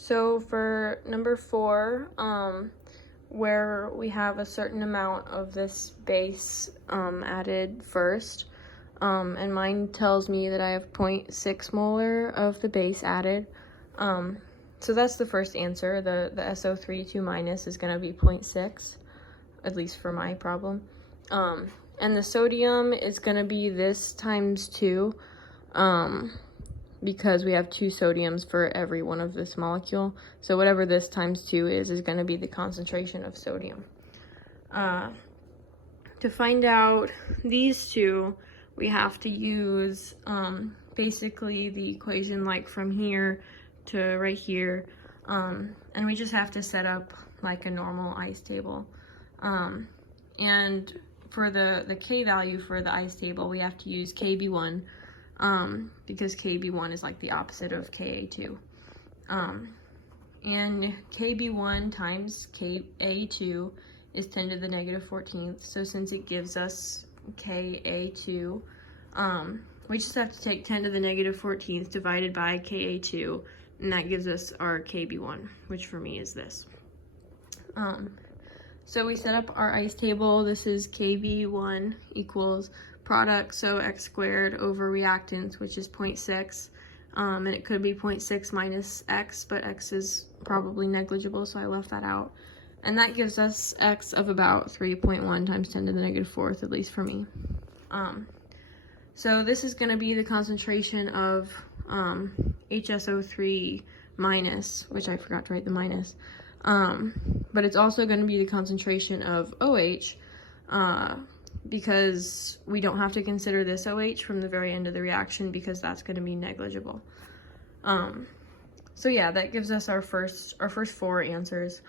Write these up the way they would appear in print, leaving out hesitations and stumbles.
So for number 4, where we have a certain amount of this base added first, and mine tells me that I have 0.6 molar of the base added. So that's the first answer. The SO3 minus is going to be 0.6, at least for my problem. And the sodium is going to be this times 2, because we have 2 sodiums for every one of this molecule. So whatever this times 2 is going to be the concentration of sodium. To find out these two, we have to use basically the equation like from here to right here, and we just have to set up like a normal ice table. And for the K value for the ice table, we have to use KB1, because KB1 is like the opposite of Ka2. And KB1 times Ka2 is 10 to the negative 14th. So since it gives us Ka2, we just have to take 10 to the negative 14th divided by Ka2, and that gives us our KB1, which for me is this. So we set up our ice table. This is KB1 equals product, so x squared over reactants, which is 0.6. And it could be 0.6 minus x, but x is probably negligible, so I left that out. And that gives us x of about 3.1 times 10 to the negative 4th, at least for me. So this is going to be the concentration of HSO3 minus, which I forgot to write the minus. But it's also going to be the concentration of OH, because we don't have to consider this OH from the very end of the reaction because that's going to be negligible. So yeah, that gives us our first 4 answers.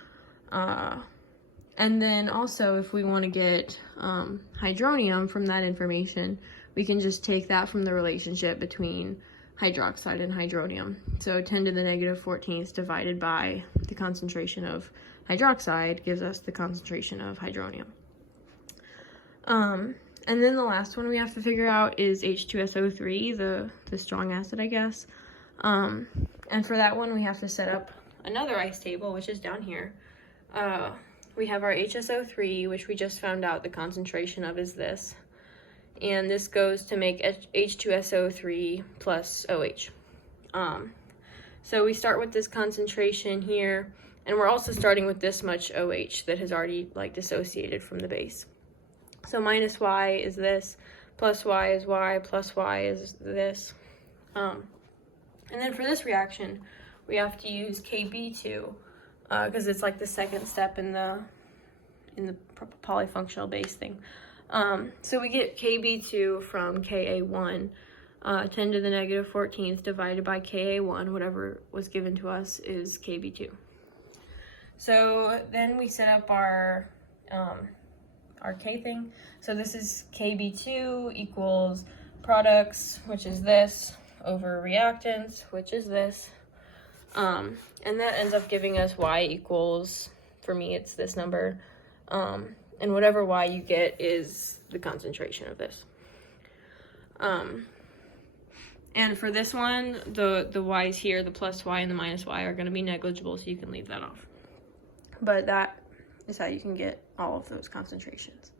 And then also, if we want to get hydronium from that information, we can just take that from the relationship between hydroxide and hydronium. So 10 to the negative 14th divided by the concentration of hydroxide gives us the concentration of hydronium. And then the last one we have to figure out is H2SO3, the strong acid, I guess. And for that one, we have to set up another ice table, which is down here. We have our HSO3, which we just found out the concentration of is this. And this goes to make H2SO3 plus OH. So we start with this concentration here, and we're also starting with this much OH that has already like dissociated from the base. So minus Y is this, plus Y is Y, plus Y is this. And then for this reaction, we have to use KB2, because it's like the second step in the polyfunctional base thing. So we get KB2 from Ka1, 10 to the negative 14th divided by Ka1, whatever was given to us is KB2. So then we set up our K thing. So this is KB2 equals products, which is this, over reactants, which is this. And that ends up giving us Y equals, for me it's this number, and whatever Y you get is the concentration of this. And for this one, the Y's here, the plus Y and the minus Y, are going to be negligible, so you can leave that off. But that is how you can get all of those concentrations.